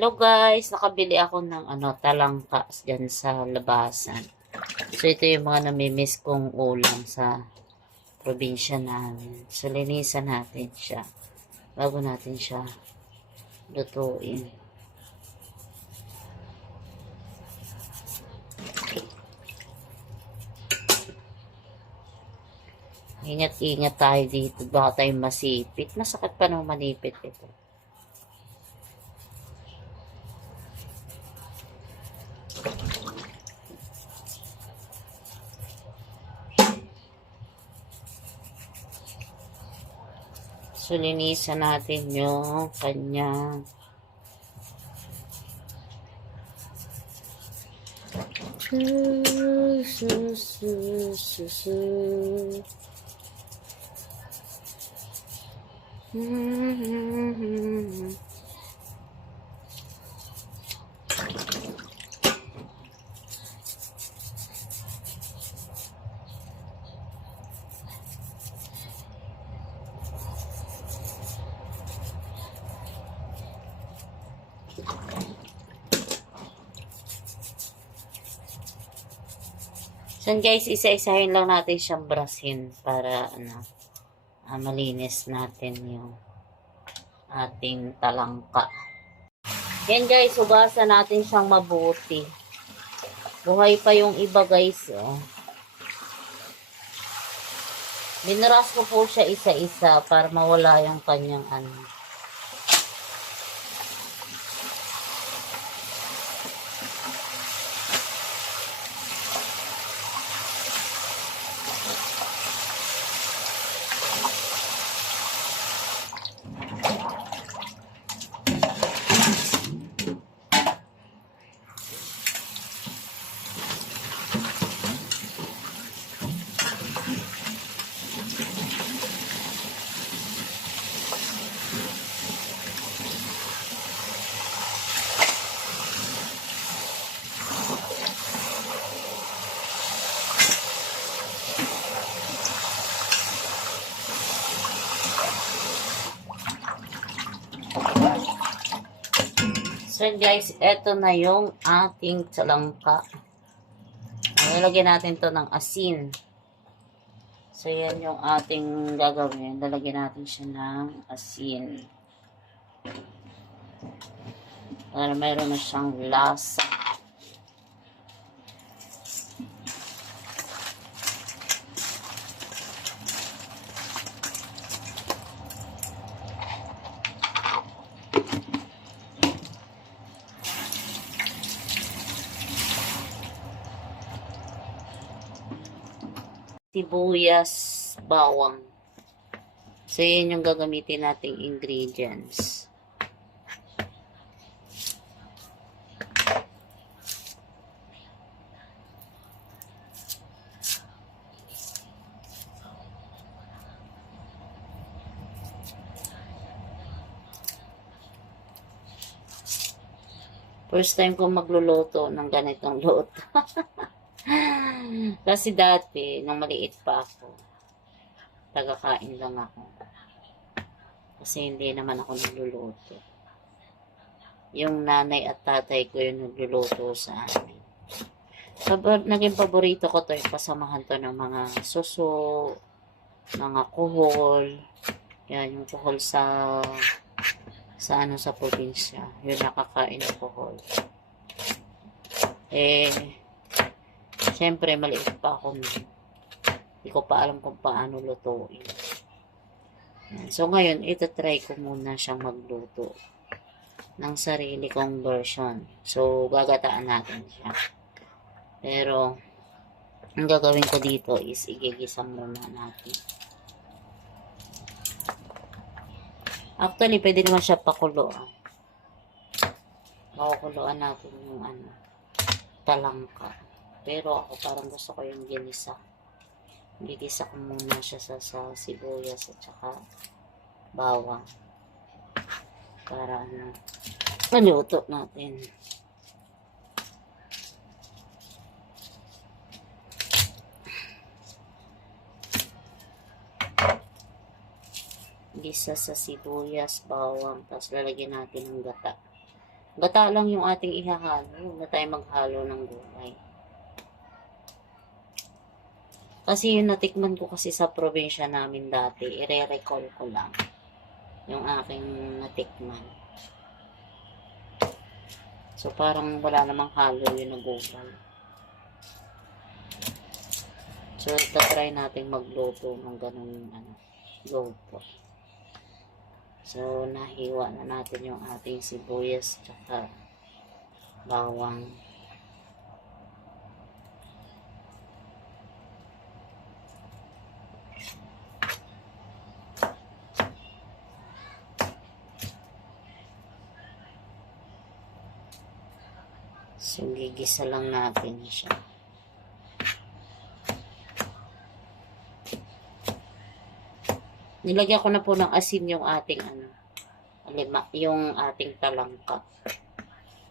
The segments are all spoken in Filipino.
Hello guys, nakabili ako ng talangka dyan sa labasan. So ito yung mga namimiss kong ulam sa probinsya namin. So linisan natin siya bago natin siya lutuin. Ingat-ingat tayo dito, baka tayo masipit. Masakit pa nung manipit ito. So, linisan natin yung kanyang So guys, isa-isahin lang natin siyang brasin para malinis natin yung ating talangka. Yan guys, hugasan natin siyang mabuti. Buhay pa yung iba guys, oh. Binaras ko po siya isa-isa para mawala yung kanyang So guys, eto na yung ating talangka. Lalagyan natin to ng asin. So yan yung ating gagawin. Lalagyan natin siya ng asin. Para mayroon na siyang lasa. Sibuyas, bawang. So, yun yung gagamitin nating ingredients. First time ko magluluto ng ganitong luto. Kasi dati, nung maliit pa ako, tagakain lang ako. Kasi hindi naman ako nagluluto. Yung nanay at tatay ko yung nagluluto sa amin. Naging paborito ko to, yung pasamahan to ng mga suso, mga kuhol. Yan, yung kuhol sa probinsya. Yun nakakain ng kuhol. Siyempre, maliit pa ako. Hindi ko pa alam kung paano lutuin. So, ngayon, itatry ko muna siyang magluto ng sarili kong version. So, gagataan natin siya. Pero, ang gagawin ko dito is igigisa muna natin. Actually, pwede naman siya pakuloan. Pakukuluan natin yung talangka. Pero ako parang gusto ko yung ginisa. Gigisa ko muna siya sa sibuyas at saka bawang. Para maluto natin. Gisa sa sibuyas, bawang, tapos lalagyan natin ng gata. Gata lang yung ating ihahalo. Huwag na tayo maghalo ng gulay. Kasi yung natikman ko kasi sa probinsya namin dati, ire-recall ko lang yung aking natikman. So, parang wala namang halo yun na gulay. So, try natin magluto ng ganun luto. So, nahiwa na natin yung ating sibuyas tsaka bawang. So, gigisa lang natin siya. Nilagyan ko na po ng asin yung ating yung ating talangka.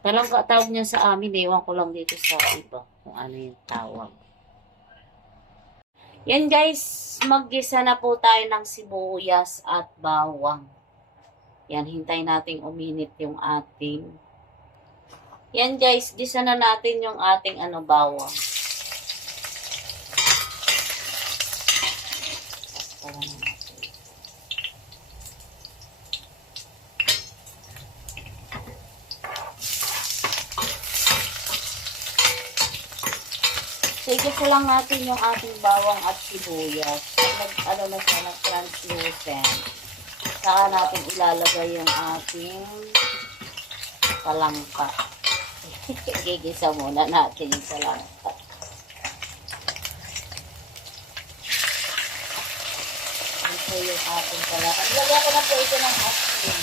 Talangka tawag niya sa amin, ewan ko lang dito sa iba kung ano yung tawag. Yan guys, maggisa na po tayo ng sibuyas at bawang. Yan, hintay nating uminit yung ating. Yan guys, gisa na natin yung ating bawang. So, igisa lang natin yung ating bawang at sibuyas. Na siya, nag-translucent. Saka natin ilalagay yung ating talangka. Gigisa muna natin yung talangka. Ito yung ating talangka. Nilagyan ko na po ito ng asin.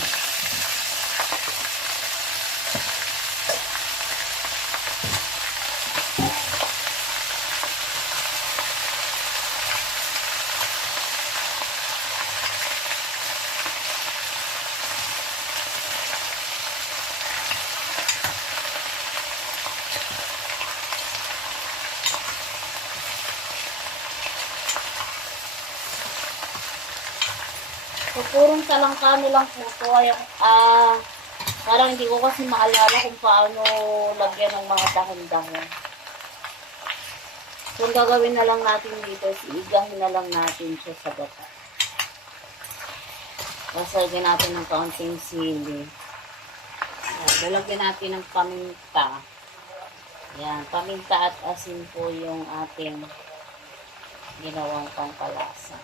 So, purong talangkano lang po ito. Parang hindi ko kasi maalala kung paano lagyan ng mga dahon-dahon. So, gagawin na lang natin dito, igahin na lang natin siya sa gata. Lalagyan natin ng kaunting sili. Lalagyan natin ng paminta. Yan, paminta at asin po yung ating ginawang pangkalasa.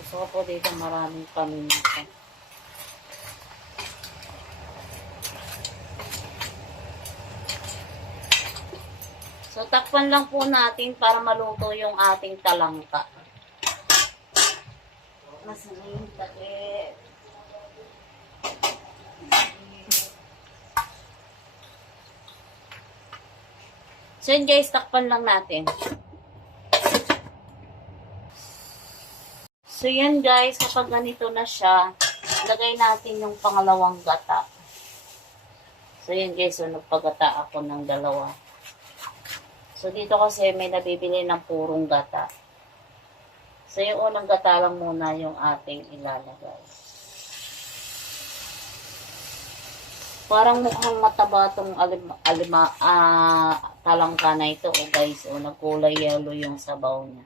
Gusto ko po dito maraming paminta. So, takpan lang po natin para maluto yung ating talangka. Masama yung takip. So, yun guys, takpan lang natin. So, yan guys, kapag ganito na siya, lagay natin yung pangalawang gata. So, yan guys, so, nagpagata ako ng dalawa. So, dito kasi may nabibili ng purong gata. So, yung unang gata lang muna yung ating ilalagay. Parang mukhang mataba itong talangka na ito, guys. O, nagkulay yellow yung sabaw niya.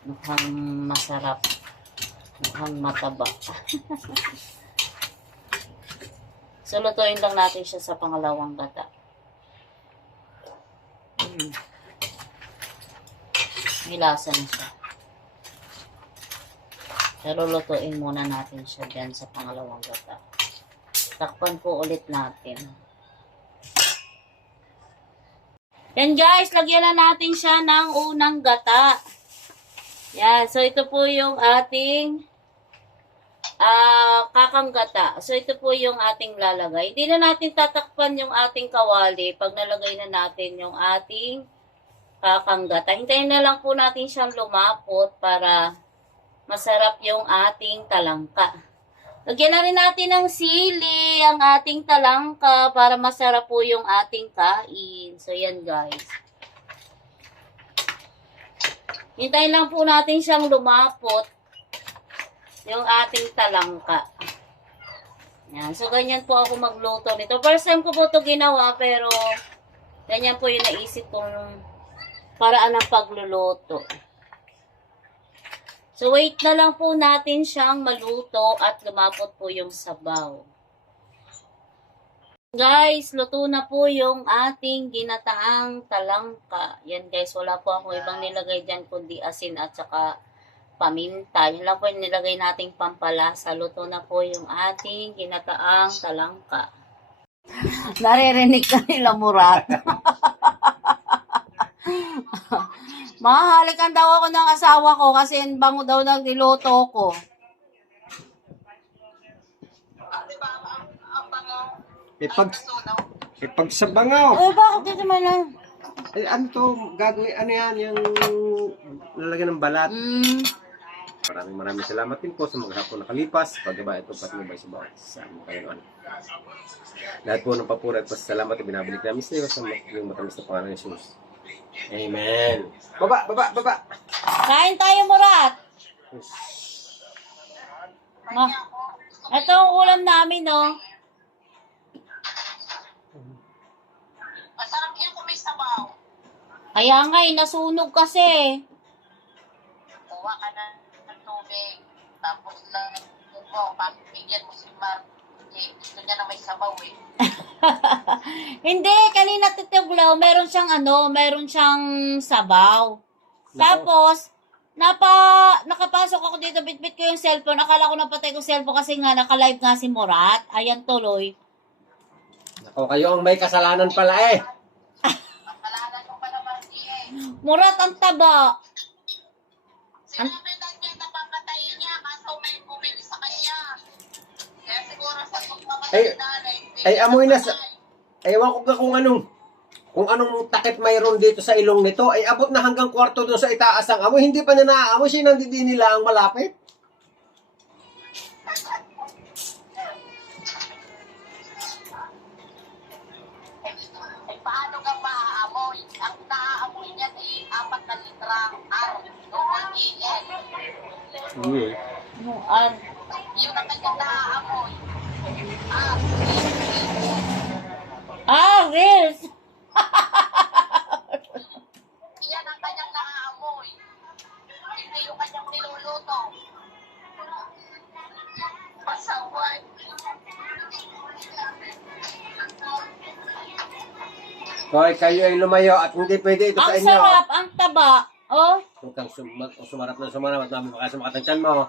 Mukhang masarap. Mukhang mataba. So, lutuin lang natin siya sa pangalawang gata. May lasa na siya. Pero lutuin muna natin siya dyan sa pangalawang gata. Takpan po ulit natin. Yan guys, lagyan na natin siya ng unang gata. Yan, so ito po yung ating kakang gata. So ito po yung ating lalagay. Hindi na natin tatakpan yung ating kawali pag nalagay na natin yung ating kakang gata. Hintayin na lang po natin siyang lumapot para masarap yung ating talangka. Lagyan na rin natin ng sili ang ating talangka para masarap po yung ating kain. So yan guys. Hintayin lang po natin siyang lumapot. Yung ating talangka. Yan. So, ganyan po ako magluto nito. First time ko po ito ginawa, pero ganyan po yung naisip kong paraan ng pagluluto. So, wait na lang po natin siyang maluto at lumapot po yung sabaw. Guys, luto na po yung ating ginataang talangka. Yan guys, wala po ako ibang nilagay dyan kundi asin at saka paminta. Yun lang po yung nilagay nating pampalasa. Luto na po yung ating ginataang talangka. Naririnig ka nila, Murat. Mahalikan daw ako ng asawa ko kasi bango daw ng niluto ko. Ipagsabangaw. Eh, bakit dito man lang? Eh, ano to? Gagawin, ano yan? Yung lalagyan ng balat. Maraming salamat din po sa mga hapon nakalipas. Pagkaba ito patnubay sa bawat sa aming Panginoon. Lahat po ng papuri at pasasalamat ay binabalik namin sa iyo sa yung matamis na pangalan ng Jesus. Amen. Baba. Kain tayo, Murat. Ito ang ulam namin, no? Masarap yan kung may sabaw. Kaya nga, nasunog kasi. Kuha ka na ng tubig. Tapos lang mo, bigyan mo si Mark. Eh, gusto niya na may sabaw eh. Hindi, kanina tituglaw, meron siyang sabaw. Tapos, nakapasok ako dito, bitbit ko yung cellphone. Akala ko napatay ko cellphone kasi nga naka-live nga si Murat. Ayan tuloy. Ako, kayo ang may kasalanan pala eh. Ang kalanan mo pa naman eh. Murat ang taba. Sinabi na niya na papatayin niya kaso may bumili sa kanya. Kaya siguro sa Ay, ay, amoy na sa... Ewan ko ka kung anong takip mayroon dito sa ilong nito, ay abot na hanggang kwarto doon sa itaas ang amoy. Hindi pa na naaamoy, sinandidi nila ang malapit. Ay, paano ka maaamoy? Ang naaamoy niya ay 4 na litrang R-O-E-N. Yun ang kanyang naaamoy. Reels! Yan ang kanyang naaamoy. Hindi yung kanyang niluluto. Pasaway. Hoy, kayo ay lumayo at hindi pwede ito sa Ang inyo. sarap, ang taba. Oh, Huwag kang sumarap na sumarap at mami baka sumakatan tiyan mo.